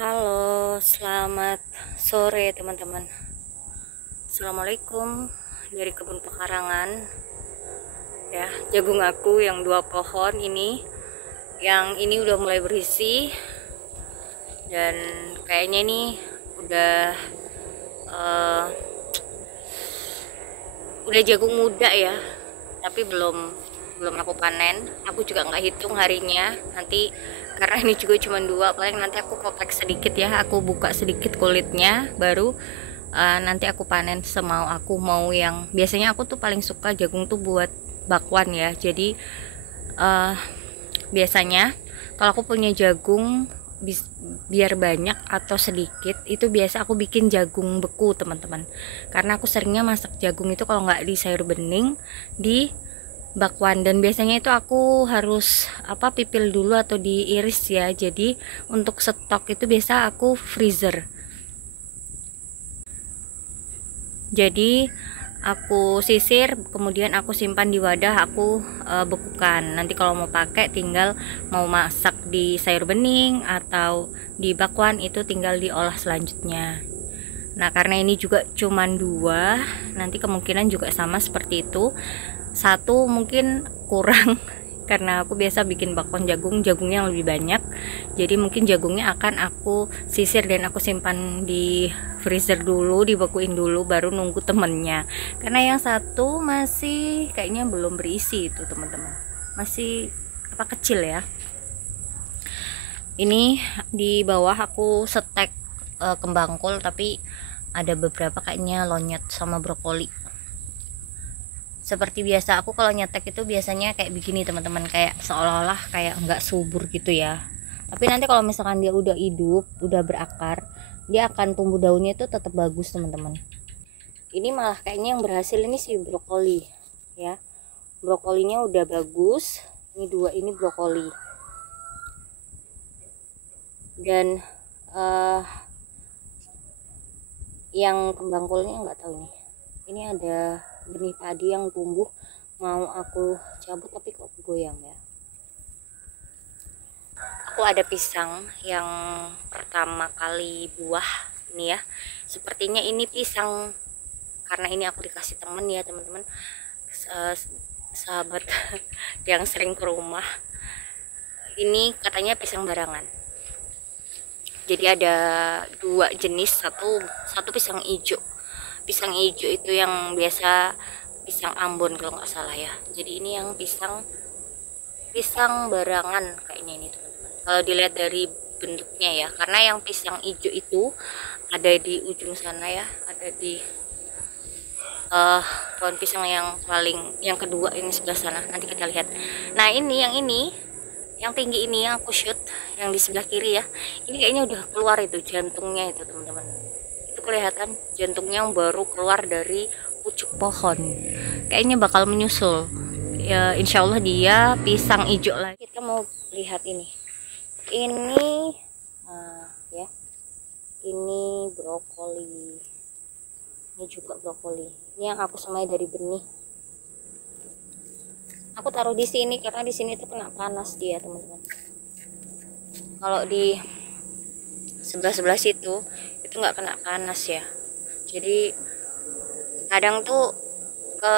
Halo, selamat sore teman-teman. Assalamualaikum dari kebun pekarangan. Ya, jagung aku yang 2 pohon ini, yang ini udah mulai berisi dan kayaknya ini udah eh, udah jagung muda ya, tapi belum belum aku panen. Aku juga nggak hitung harinya nanti karena ini juga cuma 2, paling nanti aku kopek sedikit ya, aku buka sedikit kulitnya baru nanti aku panen semau aku. Mau yang biasanya aku tuh paling suka jagung tuh buat bakwan ya, jadi eh, biasanya kalau aku punya jagung biar banyak atau sedikit itu biasa aku bikin jagung beku teman-teman, karena aku seringnya masak jagung itu kalau nggak di sayur bening di bakwan, dan biasanya itu aku harus pipil dulu atau diiris ya. Jadi untuk stok itu biasa aku freezer, jadi aku sisir kemudian aku simpan di wadah, aku bekukan. Nanti kalau mau pakai tinggal mau masak di sayur bening atau di bakwan itu tinggal diolah selanjutnya. Nah karena ini juga cuman 2, nanti kemungkinan juga sama seperti itu. 1 mungkin kurang karena aku biasa bikin bakwan jagungnya yang lebih banyak, jadi mungkin jagungnya akan aku sisir dan aku simpan di freezer dulu, dibekuin dulu baru nunggu temennya, karena yang 1 masih kayaknya belum berisi itu teman-teman, masih kecil ya. Ini di bawah aku setek kembang kol, tapi ada beberapa kayaknya lonyot sama brokoli. Seperti biasa aku kalau nyetek itu biasanya kayak begini teman-teman, kayak seolah-olah kayak nggak subur gitu ya, tapi nanti kalau misalkan dia udah hidup, udah berakar, dia akan tumbuh daunnya itu tetap bagus teman-teman. Ini malah kayaknya yang berhasil ini si brokoli ya, brokolinya udah bagus. Ini 2 ini brokoli, dan yang kembang kolnya nggak tahu nih, ini ada benih padi yang tumbuh mau aku cabut tapi kok goyang ya. Aku ada pisang yang pertama kali buah ini ya, sepertinya ini pisang karena ini aku dikasih temen ya teman-teman, sahabat yang sering ke rumah. Ini katanya pisang barangan, jadi ada 2 jenis, satu pisang hijau. Pisang hijau itu yang biasa pisang Ambon kalau nggak salah ya, jadi ini yang pisang barangan kayaknya ini teman-teman, kalau dilihat dari bentuknya ya, karena yang pisang hijau itu ada di ujung sana ya, ada di pohon pisang yang kedua ini sebelah sana, nanti kita lihat. Nah ini yang tinggi ini yang aku shoot, yang di sebelah kiri ya, ini kayaknya udah keluar itu jantungnya itu teman-teman, itu kelihatan jantungnya yang baru keluar dari pucuk pohon, kayaknya bakal menyusul ya, insya Allah dia pisang hijau lagi. Kita mau lihat ini ya, ini brokoli, ini juga brokoli, ini yang aku semai dari benih. Aku taruh di sini karena di sini tuh kena panas dia teman-teman, kalau di sebelah situ itu nggak kena panas ya, jadi kadang tuh ke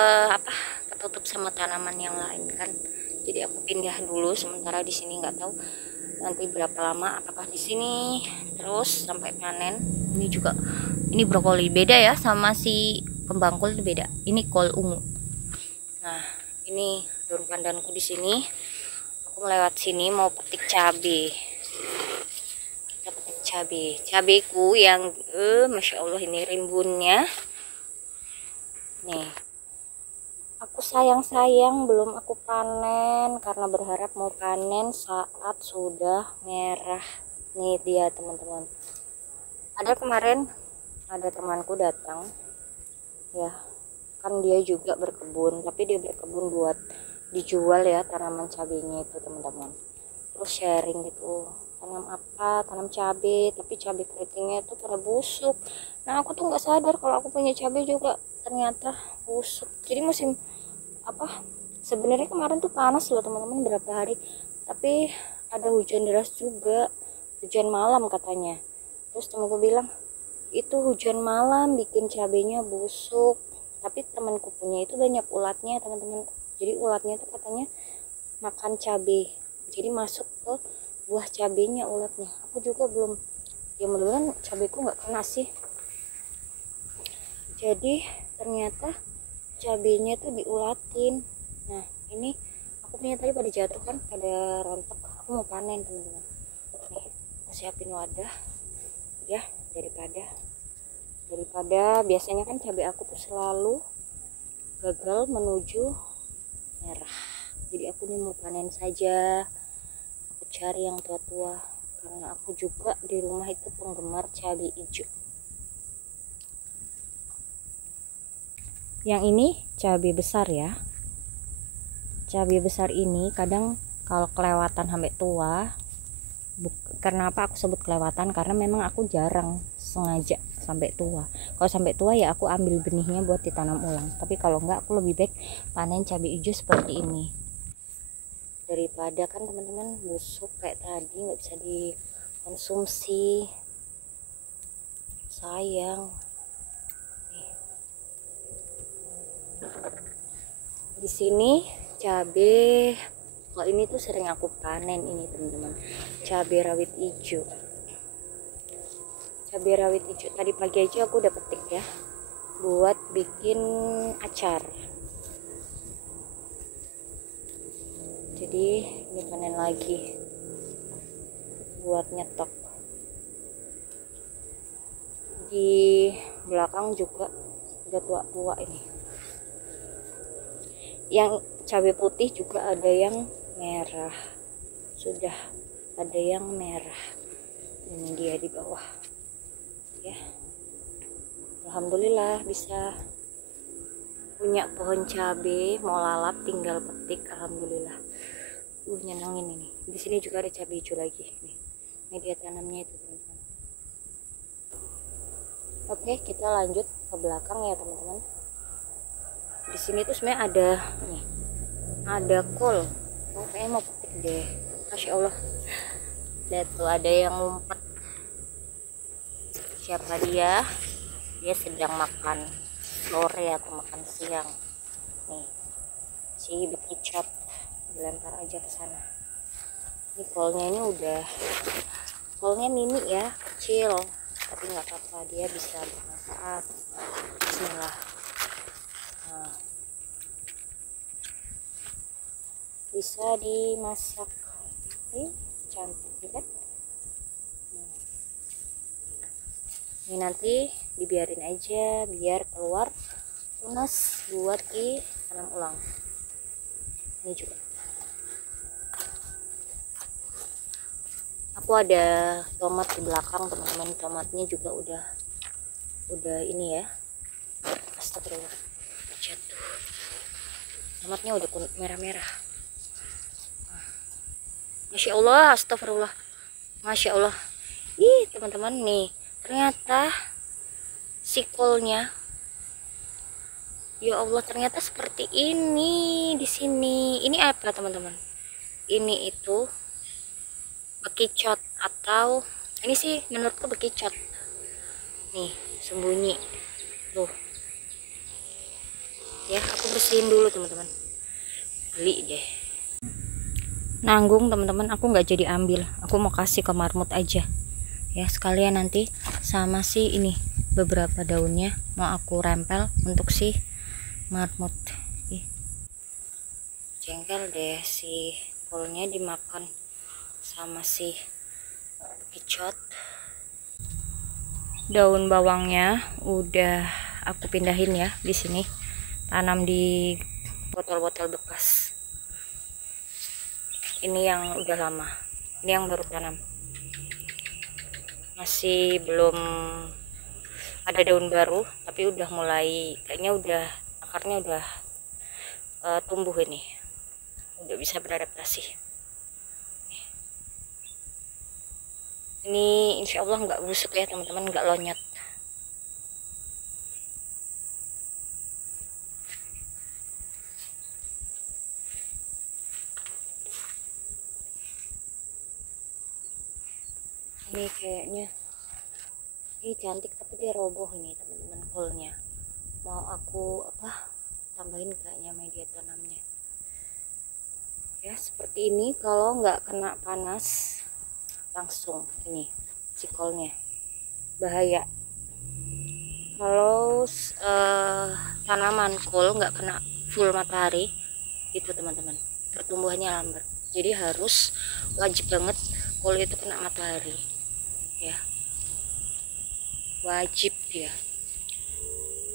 ketutup sama tanaman yang lain kan, jadi aku pindah dulu sementara di sini, nggak tahu nanti berapa lama, apakah di sini terus sampai panen. Ini juga, ini brokoli beda ya sama si kembang kol, itu beda, ini kol ungu. Nah ini daun pandanku di sini, aku melewat sini mau petik cabe, kita petik cabeku yang masya Allah ini rimbunnya nih. Aku sayang belum aku panen karena berharap mau panen saat sudah merah. Nih dia teman-teman, ada kemarin ada temanku datang ya, kan dia juga berkebun, tapi dia berkebun buat dijual ya tanaman cabenya itu teman-teman, terus sharing gitu, tanam cabe, tapi cabe keritingnya itu pada busuk. Nah aku tuh nggak sadar kalau aku punya cabe juga ternyata busuk. Jadi musim sebenarnya kemarin tuh panas loh teman-teman berapa hari, tapi ada hujan deras juga, hujan malam katanya. Terus temanku bilang itu hujan malam bikin cabenya busuk, tapi temanku punya itu banyak ulatnya teman-teman. Jadi ulatnya itu katanya makan cabai, jadi masuk ke buah cabenya ulatnya. Aku juga belum, ya mudah-mudahan cabaiku nggak kena sih. Jadi ternyata cabenya tuh diulatin. Nah ini aku punya tadi pada jatuh kan, pada rontok. Aku mau panen teman-teman. Nih aku siapin wadah ya, daripada biasanya kan cabai aku tuh selalu gagal menuju merah. Jadi aku nih mau panen saja. Aku cari yang tua-tua karena aku juga di rumah itu penggemar cabai hijau. Yang ini cabai besar ya. Cabai besar ini kadang kalau kelewatan sampai tua. Kenapa aku sebut kelewatan? Karena memang aku jarang sengaja sampai tua. Kalau sampai tua ya aku ambil benihnya buat ditanam ulang. Tapi kalau enggak, aku lebih baik panen cabai hijau seperti ini daripada kan teman-teman busuk kayak tadi nggak bisa dikonsumsi, sayang. Di sini cabai, kalau ini tuh sering aku panen ini teman-teman, cabai rawit hijau. Cabai rawit hijau tadi pagi aja aku udah petik ya, buat bikin acar. Jadi ini panen lagi buat nyetok. Di belakang juga udah tua-tua ini. Yang cabai putih juga ada yang merah, sudah ada yang merah. Ini dia di bawah ya. Alhamdulillah bisa punya pohon cabai, mau lalap tinggal petik. Alhamdulillah. Nyenengin ini. Di sini juga ada cabai hijau lagi nih. Ini dia tanamnya itu teman-teman. Oke, kita lanjut ke belakang ya teman-teman. Di sini tuh sebenarnya ada nih, ada kol. Oh, kayaknya mau petik deh. Masya Allah. Lihat tuh ada yang ngumpet. Siapa dia? Dia sedang makan sore atau makan siang. Nih, si bekicot dilempar aja ke sana. Ini kolnya ini udah, kolnya mini ya, kecil, tapi nggak apa-apa, dia bisa bermanfaat. Bismillah. Nah, bisa dimasak. Cantik kan? Ini nanti dibiarin aja biar keluar tunas buat ditanam ulang. Ini juga aku ada tomat di belakang teman-teman. Tomatnya juga udah ini ya, astagfirullah, jatuh. Tomatnya udah merah-merah. Masya Allah, astagfirullah, Masya Allah. Ih teman-teman, nih ternyata sikolnya, ya Allah, ternyata seperti ini di sini. Ini apa teman-teman? Ini itu bekicot, atau ini sih menurutku bekicot. Nih sembunyi tuh ya. Aku bersihin dulu teman-teman, beli deh, nanggung teman-teman. Aku nggak jadi ambil, aku mau kasih ke marmut aja ya, sekalian nanti sama si ini beberapa daunnya mau aku rempel untuk si marmut. Ih, jengkel deh, si kolnya dimakan sama si bekicot. Daun bawangnya udah aku pindahin ya, di sini tanam di botol-botol bekas. Ini yang udah lama, ini yang baru tanam, masih belum ada daun baru, tapi udah mulai, kayaknya udah akarnya udah tumbuh, ini udah bisa beradaptasi. Ini insya Allah nggak busuk ya teman-teman, nggak lonyot. Ini kayaknya Ini cantik tapi dia roboh ini teman-teman kolnya. Mau aku tambahin kayaknya media tanamnya ya, seperti ini. Kalau nggak kena panas langsung ini si kolnya bahaya. Kalau tanaman kol nggak kena full matahari itu teman-teman, pertumbuhannya lambat. Jadi harus wajib banget kol itu kena matahari ya, wajib dia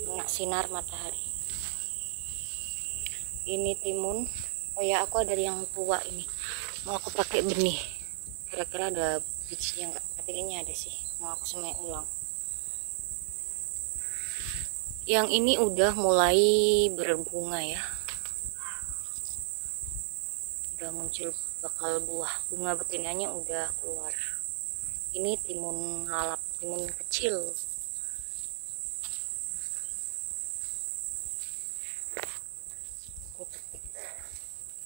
kena sinar matahari. Ini timun. Oh ya, aku ada yang tua ini, mau aku pakai benih, kira-kira ada bijinya enggak, tapi kayaknya ada sih, mau aku semai ulang. Yang ini udah mulai berbunga ya, udah muncul bakal buah, bunga betinanya udah keluar. Ini timun lalap, timun kecil.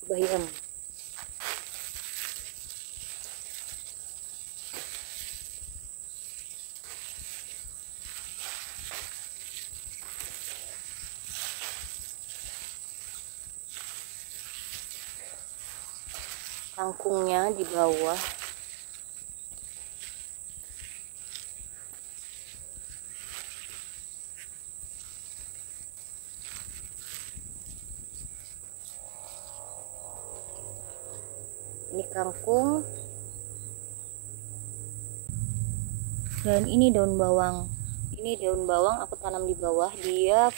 Bayam. Kangkungnya di bawah. Ini kangkung. Dan ini daun bawang. Ini daun bawang aku tanam di bawah. Dia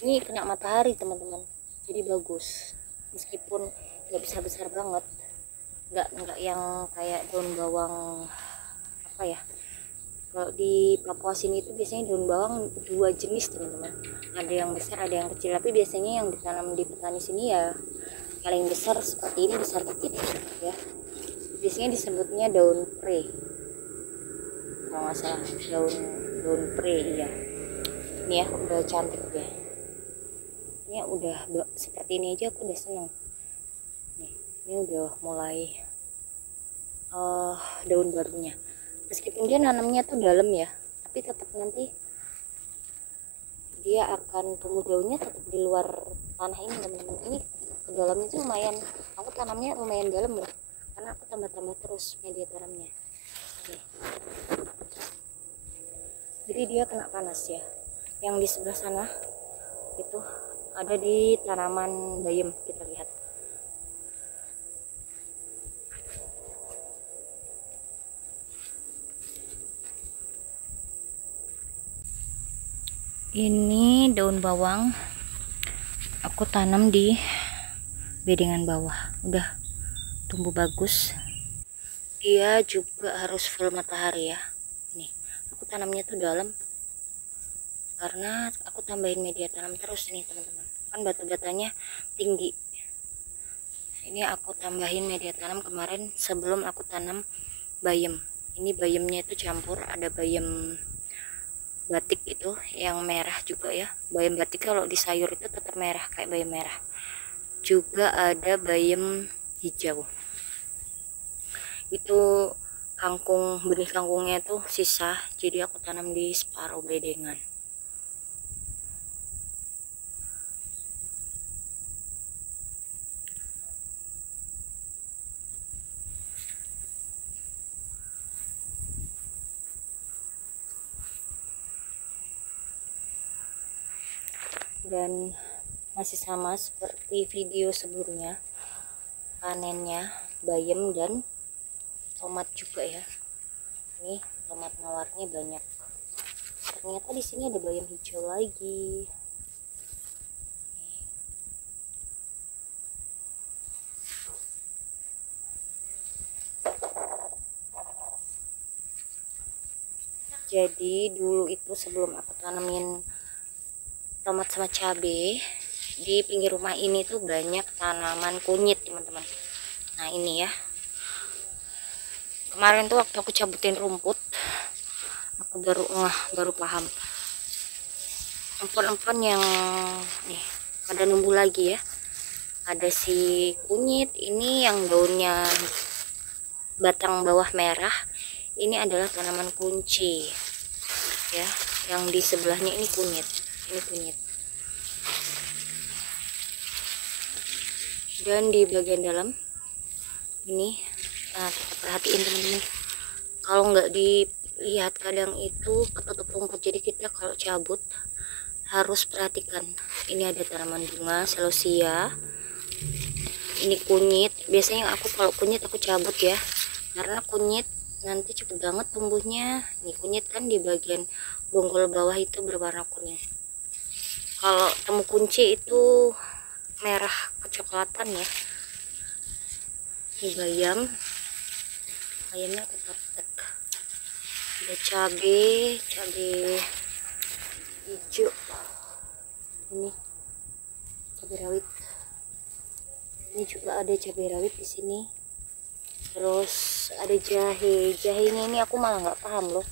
ini kena matahari teman-teman, jadi bagus. Meskipun nggak bisa besar banget, nggak yang kayak daun bawang apa ya. Kalau di Papua sini itu biasanya daun bawang dua jenis teman-teman, ada yang besar ada yang kecil, tapi biasanya yang ditanam di petani sini ya paling besar seperti ini, besar dikit ya. Biasanya disebutnya daun pre, kalau nggak salah daun pre ya. Ini ya udah cantik ya, ini udah seperti ini aja aku udah seneng nih. Ini udah mulai daun barunya, meskipun dia nanamnya tuh dalam ya, tapi tetap nanti dia akan tumbuh daunnya tetap di luar tanah ini teman-teman. Ini ke dalamnya tuh lumayan, aku tanamnya lumayan dalam loh, karena aku tambah-tambah terus media tanamnya nih. Jadi dia kena panas ya. Yang di sebelah sana itu ada di tanaman bayam, kita lihat. Ini daun bawang aku tanam di bedengan bawah, udah tumbuh bagus. Dia juga harus full matahari ya. Nih aku tanamnya tuh dalam karena aku tambahin media tanam terus nih teman-teman, kan batu-batanya tinggi. Ini aku tambahin media tanam kemarin sebelum aku tanam bayam. Ini bayamnya itu campur, ada bayam batik itu yang merah juga ya. Bayam batik kalau di sayur itu tetap merah kayak bayam merah. Juga ada bayam hijau. Itu kangkung, benih kangkungnya tuh sisa, jadi aku tanam di separuh bedengan. Dan masih sama seperti video sebelumnya, panennya bayam dan tomat juga ya. Nih tomat mawarnya banyak. Ternyata di sini ada bayam hijau lagi. Jadi dulu itu sebelum aku tanamin tomat sama cabai, di pinggir rumah ini tuh banyak tanaman kunyit teman-teman. Nah ini ya, kemarin tuh waktu aku cabutin rumput, aku baru paham empon-empon yang nih pada numbuh lagi ya. Ada si kunyit ini yang daunnya batang bawah merah, ini adalah tanaman kunci. ya. Yang di sebelahnya ini kunyit, dan di bagian dalam ini kita perhatiin teman-teman, kalau nggak dilihat kadang itu ketutup rumput, jadi kita kalau cabut harus perhatikan. Ini ada tanaman bunga celosia, ini kunyit. Biasanya aku kalau kunyit aku cabut ya, karena kunyit nanti cepet banget tumbuhnya. Ini kunyit kan di bagian bonggol bawah itu berwarna kunyit. Kalau temu kunci itu merah kecoklatan ya. Ini bayamnya aku petek. Ada cabai hijau, ini cabai rawit, ini juga ada cabai rawit di sini. Terus ada jahenya ini aku malah nggak paham loh,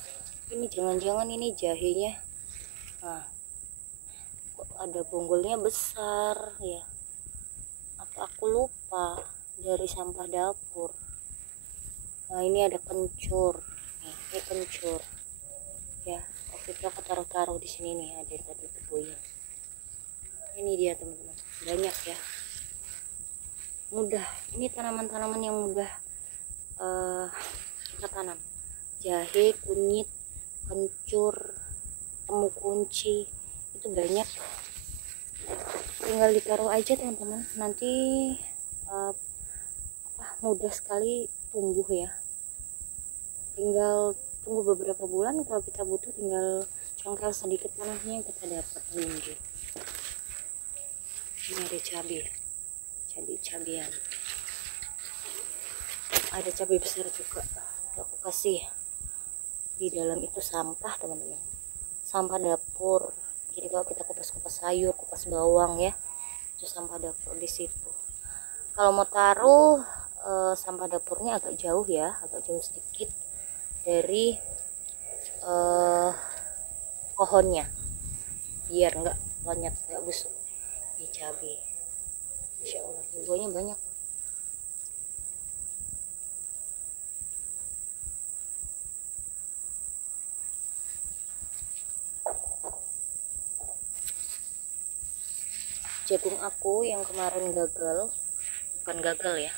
ini jangan-jangan ini jahenya, nah kok ada bonggolnya besar ya, apa aku lupa, dari sampah dapur. Nah ini ada kencur nih, ini kencur ya, waktu itu aku taruh di sini nih, ada tadi tebuyan. Ini dia teman-teman, banyak ya, mudah. Ini tanaman-tanaman yang mudah kita tanam. Jahe, kunyit, kencur, temu kunci, itu banyak. Tinggal ditaruh aja teman-teman, nanti mudah sekali tumbuh ya. Tinggal tunggu beberapa bulan, kalau kita butuh tinggal congkel sedikit tanahnya, kita dapat bumbu. Ini ada cabai-cabian, ada cabai besar juga. Aku kasih di dalam itu sampah teman-teman, sampah dapur. Jadi kalau kita kupas sayur, kupas bawang ya, itu sampah dapur di situ. Kalau mau taruh sampah dapurnya agak jauh ya, agak jauh sedikit dari pohonnya, biar nggak banyak, nggak busuk. Ini cabai, Masya Allah, buahnya banyak. Jagung aku yang kemarin gagal, bukan gagal ya,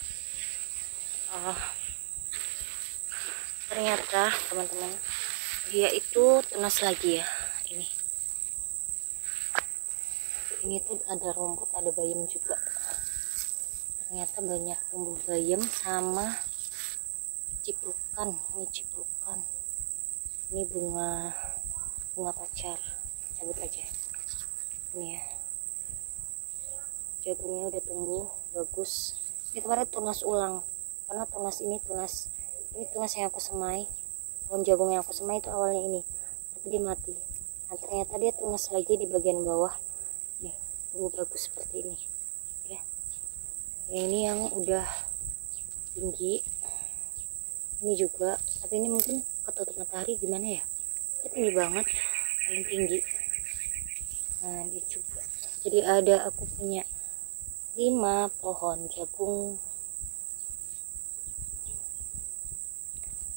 ternyata teman-teman dia itu tunas lagi ya. Ini tuh ada rumput, ada bayam juga, ternyata banyak tumbuh bayam sama ciplukan. Ini ciplukan, ini bunga pacar, cabut aja. Ini ya, jagungnya udah tumbuh bagus. Ini kemarin tunas ulang, karena ini tunas yang aku semai, pohon jagung yang aku semai itu awalnya ini, tapi dia mati. Nah ternyata dia tunas lagi di bagian bawah nih, tumbuh bagus seperti ini ya. Ini yang udah tinggi, ini juga, tapi ini mungkin ketutup matahari gimana ya, ini tinggi banget, paling tinggi. Nah dia juga, jadi aku punya 5 pohon jagung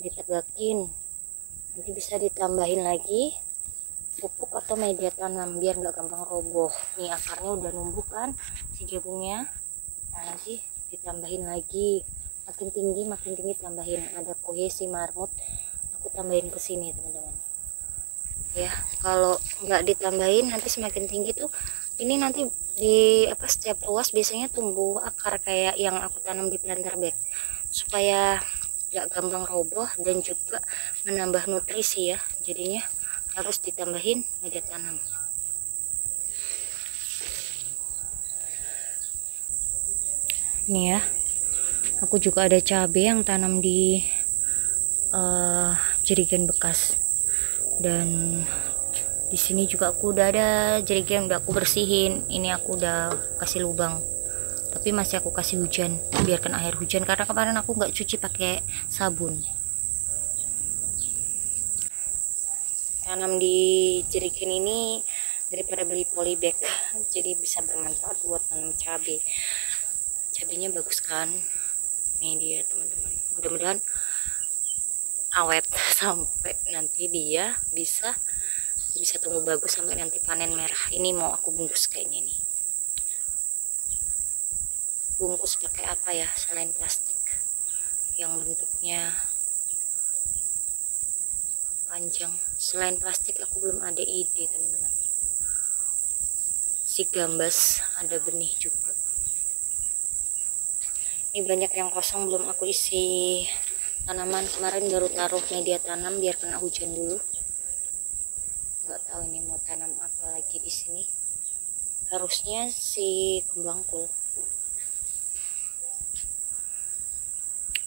ditegakin. Nanti bisa ditambahin lagi pupuk atau media tanam biar nggak gampang roboh. Nih akarnya udah numbuh kan si jagungnya. Nah nanti ditambahin lagi, makin tinggi tambahin. Ada kohesi marmut, aku tambahin ke sini teman-teman ya. Kalau nggak ditambahin nanti semakin tinggi tuh, ini nanti di setiap ruas biasanya tumbuh akar kayak yang aku tanam di planter bag, supaya nggak gampang roboh dan juga menambah nutrisi ya. Jadinya harus ditambahin media tanam. Ini ya, aku juga ada cabai yang tanam di jerigen bekas, dan di sini juga aku udah ada jerigen udah aku bersihin. Ini aku udah kasih lubang, tapi masih aku kasih hujan, biarkan air hujan, karena kemarin aku nggak cuci pakai sabun. Tanam di jerigen ini daripada beli polybag, jadi bisa bermanfaat buat tanam cabai. Cabainya bagus kan, ini dia teman-teman, mudah-mudahan awet sampai nanti dia bisa bisa tumbuh bagus sampai nanti panen merah. Ini mau aku bungkus kayaknya nih. Bungkus pakai apa ya selain plastik yang bentuknya panjang? Selain plastik aku belum ada ide teman-teman. Si gambas ada benih juga. Ini banyak yang kosong belum aku isi tanaman. Kemarin baru taruh media tanam biar kena hujan dulu. Nggak tahu ini mau tanam apa lagi di sini. Harusnya si kembang kol.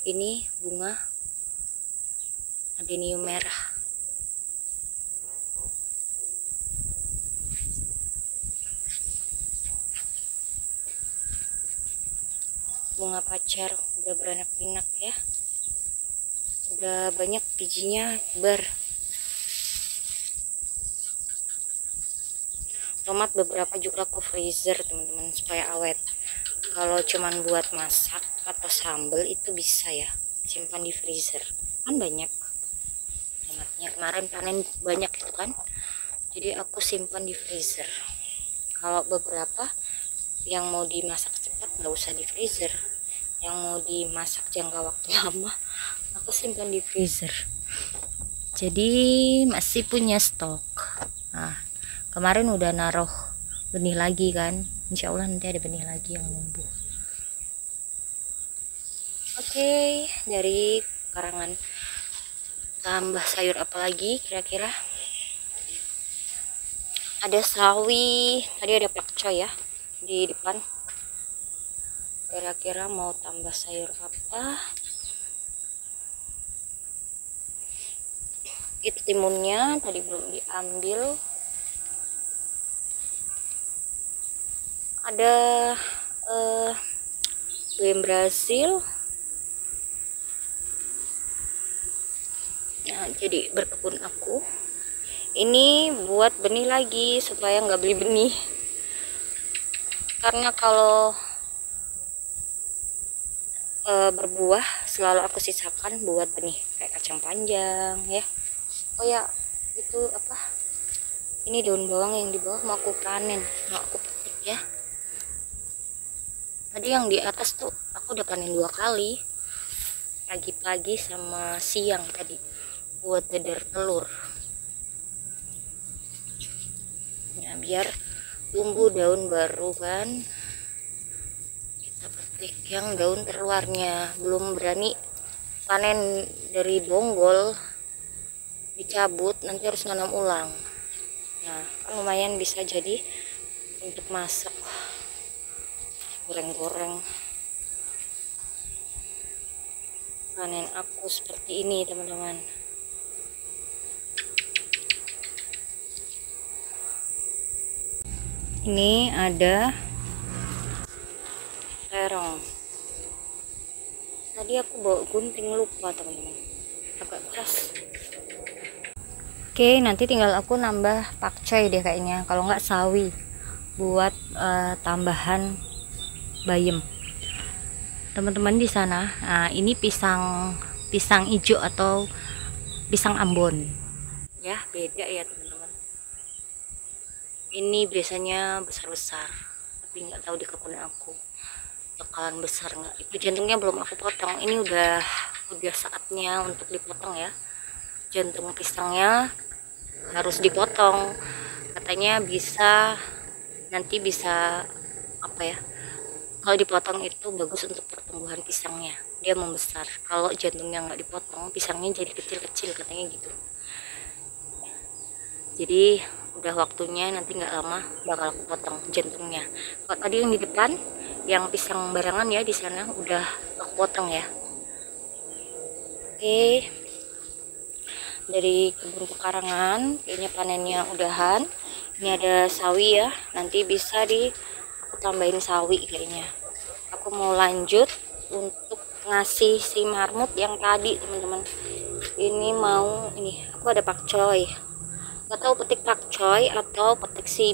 Ini bunga adenium merah. Bunga pacar udah beranak pinak ya. Udah banyak bijinya bar. Tomat beberapa juga aku freezer teman-teman supaya awet. Kalau cuman buat masak atau sambal itu bisa ya simpan di freezer, kan banyak tomatnya. Kemarin panen banyak itu kan, jadi aku simpan di freezer. Kalau beberapa yang mau dimasak cepat nggak usah di freezer, yang mau dimasak jangka waktu lama aku simpan di freezer, jadi masih punya stok. Nah, kemarin udah naruh benih lagi kan, insya Allah nanti ada benih lagi yang numbuh. Oke, dari karangan tambah sayur apa lagi kira-kira? Ada sawi, tadi ada pakcoy ya di depan. Kira-kira mau tambah sayur apa? Itu timunnya tadi belum diambil. Ada bayam Brazil. Nah, jadi berkebun aku ini buat benih lagi supaya nggak beli benih, karena kalau berbuah selalu aku sisakan buat benih kayak kacang panjang ya. Oh ya, itu apa, ini daun bawang yang di bawah mau aku panen, mau aku petik ya. Tadi yang di atas tuh aku udah panen 2 kali, pagi-pagi sama siang tadi buat dadar telur ya, biar tumbuh daun baru kan. Kita petik yang daun terluarnya, belum berani panen dari bonggol, dicabut nanti harus nanam ulang. Nah kan lumayan bisa jadi untuk masak goreng-goreng. Panen aku seperti ini teman-teman. Ini ada terong. Tadi aku bawa gunting lupa teman-teman, agak keras. Oke, nanti tinggal aku nambah pakcoy deh kayaknya, kalau nggak sawi buat tambahan bayam. Teman-teman di sana, nah, ini pisang hijau atau pisang Ambon. Ya, beda ya teman-teman. Ini biasanya besar-besar, tapi nggak tahu di kebun aku bakalan besar nggak. Itu jantungnya belum aku potong, ini udah saatnya untuk dipotong ya. Jantung pisangnya harus dipotong, katanya bisa, nanti bisa apa ya, kalau dipotong itu bagus untuk pertumbuhan pisangnya, dia membesar. Kalau jantungnya nggak dipotong, pisangnya jadi kecil-kecil katanya gitu. Jadi udah waktunya, nanti nggak lama bakal aku potong jantungnya. Kalau tadi yang di depan yang pisang barangan ya, di sana udah aku potong ya. Oke, dari kebun pekarangan kayaknya panennya udahan. Ini ada sawi ya, nanti bisa aku tambahin sawi kayaknya. Aku mau lanjut untuk ngasih si marmut yang tadi teman-teman. Ini mau, ini aku ada pakcoy, nggak tahu petik pakcoy atau petik si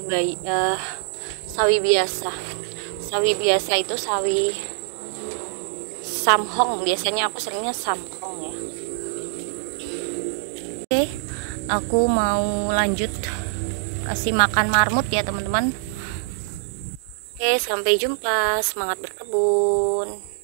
sawi biasa. Sawi biasa itu sawi samhong, biasanya aku seringnya samhong ya. Oke, aku mau lanjut kasih makan marmut ya teman-teman. Oke, sampai jumpa, semangat berkebun.